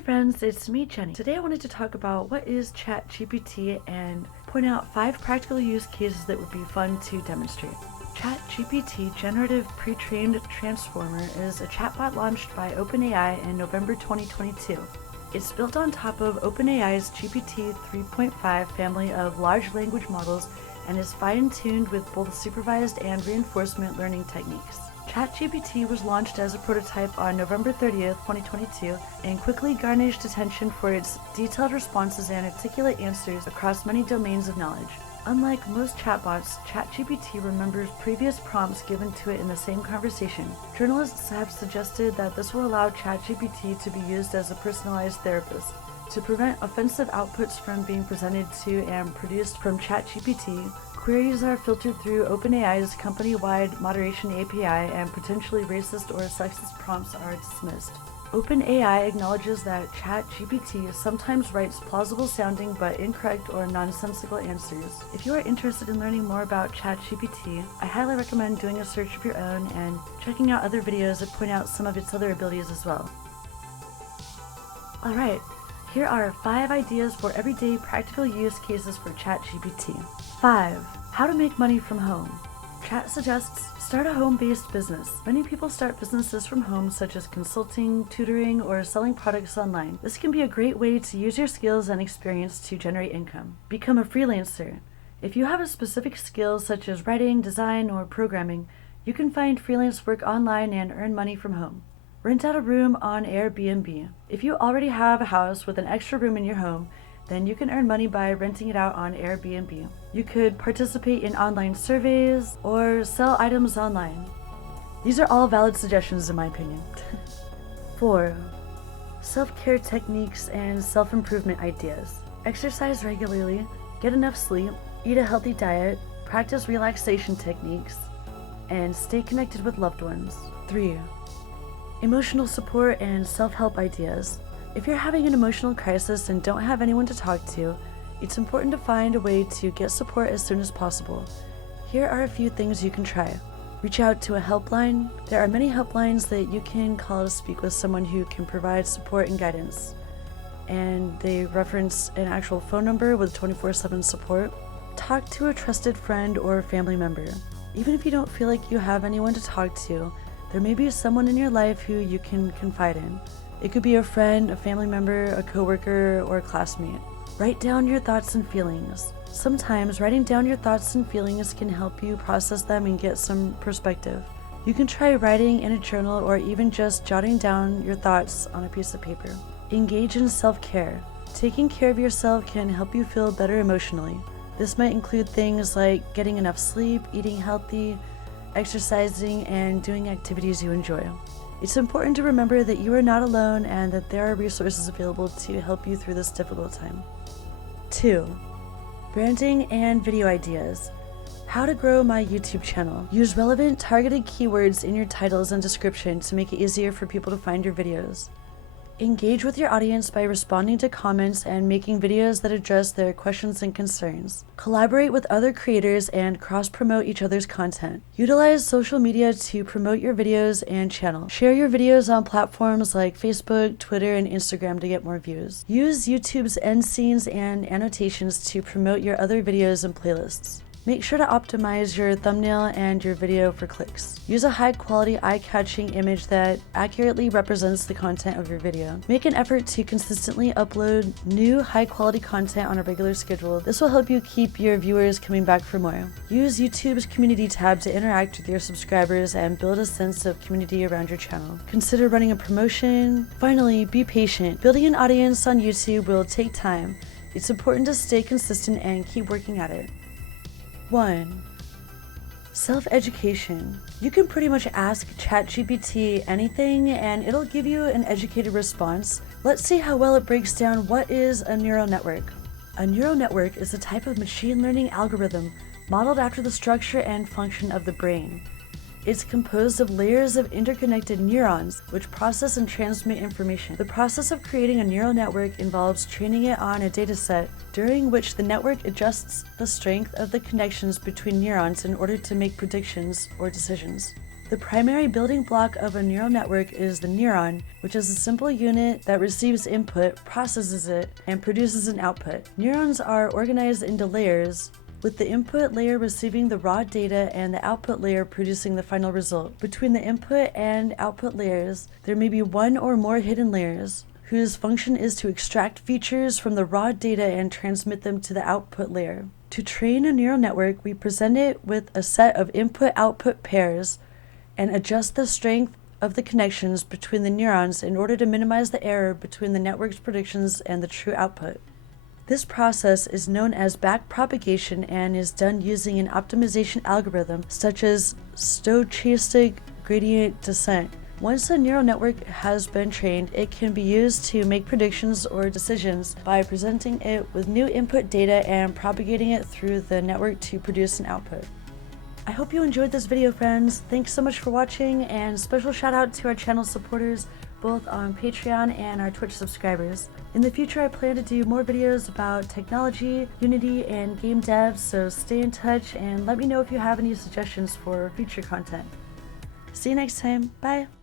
Hi friends, it's me Jenny. Today I wanted to talk about what is ChatGPT and point out 5 practical use cases that would be fun to demonstrate. ChatGPT Generative Pre-trained Transformer is a chatbot launched by OpenAI in November 2022. It's built on top of OpenAI's GPT 3.5 family of large language models and is fine-tuned with both supervised and reinforcement learning techniques. ChatGPT was launched as a prototype on November 30th, 2022, and quickly garnered attention for its detailed responses and articulate answers across many domains of knowledge. Unlike most chatbots, ChatGPT remembers previous prompts given to it in the same conversation. Journalists have suggested that this will allow ChatGPT to be used as a personalized therapist. To prevent offensive outputs from being presented to and produced from ChatGPT, queries are filtered through OpenAI's company-wide moderation API and potentially racist or sexist prompts are dismissed. OpenAI acknowledges that ChatGPT sometimes writes plausible-sounding but incorrect or nonsensical answers. If you are interested in learning more about ChatGPT, I highly recommend doing a search of your own and checking out other videos that point out some of its other abilities as well. Alright, here are 5 ideas for everyday practical use cases for ChatGPT. 5. How to make money from home. Chat suggests start a home-based business. Many people start businesses from home, such as consulting, tutoring, or selling products online. This can be a great way to use your skills and experience to generate income. Become a freelancer. If you have a specific skill such as writing, design, or programming, you can find freelance work online and earn money from home. Rent out a room on Airbnb. If you already have a house with an extra room in your home, then you can earn money by renting it out on Airbnb. You could participate in online surveys or sell items online. These are all valid suggestions in my opinion. 4. Self-care techniques and self-improvement ideas. Exercise regularly, get enough sleep, eat a healthy diet, practice relaxation techniques, and stay connected with loved ones. 3. Emotional support and self-help ideas. If you're having an emotional crisis and don't have anyone to talk to, it's important to find a way to get support as soon as possible. Here are a few things you can try. Reach out to a helpline. There are many helplines that you can call to speak with someone who can provide support and guidance. And they reference an actual phone number with 24/7 support. Talk to a trusted friend or family member. Even if you don't feel like you have anyone to talk to, there may be someone in your life who you can confide in. It could be a friend, a family member, a coworker, or a classmate. Write down your thoughts and feelings. Sometimes writing down your thoughts and feelings can help you process them and get some perspective. You can try writing in a journal or even just jotting down your thoughts on a piece of paper. Engage in self-care. Taking care of yourself can help you feel better emotionally. This might include things like getting enough sleep, eating healthy, exercising, and doing activities you enjoy. It's important to remember that you are not alone and that there are resources available to help you through this difficult time. 2. Branding and video ideas. How to grow my YouTube channel. Use relevant, targeted keywords in your titles and description to make it easier for people to find your videos. Engage with your audience by responding to comments and making videos that address their questions and concerns. Collaborate with other creators and cross-promote each other's content. Utilize social media to promote your videos and channel. Share your videos on platforms like Facebook, Twitter, and Instagram to get more views. Use YouTube's end scenes and annotations to promote your other videos and playlists. Make sure to optimize your thumbnail and your video for clicks. Use a high-quality, eye-catching image that accurately represents the content of your video. Make an effort to consistently upload new, high-quality content on a regular schedule. This will help you keep your viewers coming back for more. Use YouTube's community tab to interact with your subscribers and build a sense of community around your channel. Consider running a promotion. Finally, be patient. Building an audience on YouTube will take time. It's important to stay consistent and keep working at it. 1. Self-education. You can pretty much ask ChatGPT anything and it'll give you an educated response. Let's see how well it breaks down what is a neural network. A neural network is a type of machine learning algorithm modeled after the structure and function of the brain. It's composed of layers of interconnected neurons which process and transmit information. The process of creating a neural network involves training it on a dataset, during which the network adjusts the strength of the connections between neurons in order to make predictions or decisions. The primary building block of a neural network is the neuron, which is a simple unit that receives input, processes it, and produces an output. Neurons are organized into layers, with the input layer receiving the raw data and the output layer producing the final result. Between the input and output layers, there may be one or more hidden layers, whose function is to extract features from the raw data and transmit them to the output layer. To train a neural network, we present it with a set of input-output pairs and adjust the strength of the connections between the neurons in order to minimize the error between the network's predictions and the true output. This process is known as backpropagation and is done using an optimization algorithm such as stochastic gradient descent. Once a neural network has been trained, it can be used to make predictions or decisions by presenting it with new input data and propagating it through the network to produce an output. I hope you enjoyed this video, friends. Thanks so much for watching, and special shout out to our channel supporters, both on Patreon and our Twitch subscribers. In the future, I plan to do more videos about technology, Unity, and game dev, so stay in touch and let me know if you have any suggestions for future content. See you next time. Bye!